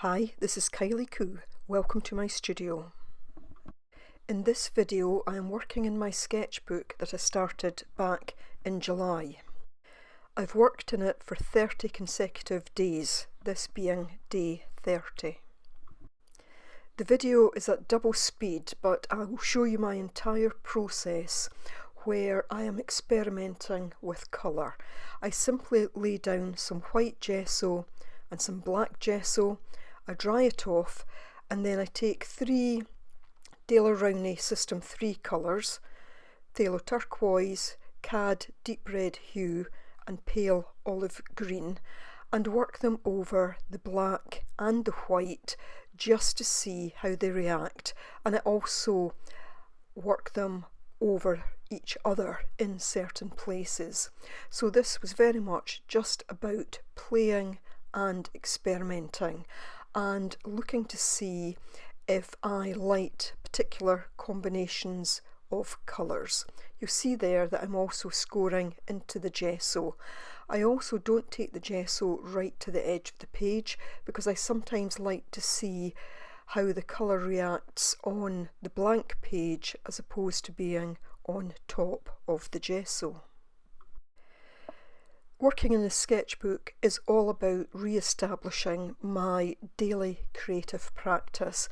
Hi, this is Kylie Koo. Welcome to my studio. In this video I am working in my sketchbook that I started back in July. I've worked in it for 30 consecutive days, this being day 30. The video is at double speed, but I will show you my entire process where I am experimenting with colour. I simply lay down some white gesso and some black gesso. I dry it off, and then I take three Daler Rowney System 3 colours, phthalo turquoise, cad deep red hue and pale olive green, and work them over the black and the white just to see how they react, and I also work them over each other in certain places. So this was very much just about playing and experimenting and looking to see if I liked particular combinations of colours. You'll see there that I'm also scoring into the gesso. I also don't take the gesso right to the edge of the page because I sometimes like to see how the colour reacts on the blank page as opposed to being on top of the gesso. Working in the sketchbook is all about re-establishing my daily creative practice,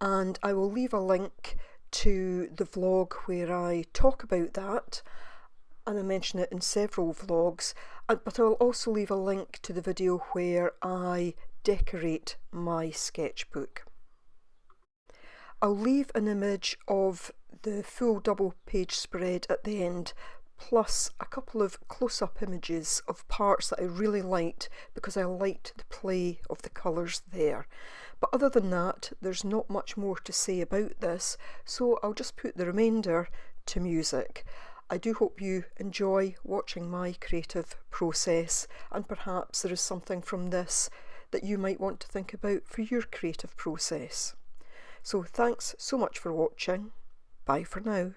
and I will leave a link to the vlog where I talk about that, and I mention it in several vlogs, but I'll also leave a link to the video where I decorate my sketchbook. I'll leave an image of the full double page spread at the end, plus a couple of close-up images of parts that I really liked because I liked the play of the colours there. But other than that, there's not much more to say about this, so I'll just put the remainder to music. I do hope you enjoy watching my creative process, and perhaps there is something from this that you might want to think about for your creative process. So thanks so much for watching. Bye for now.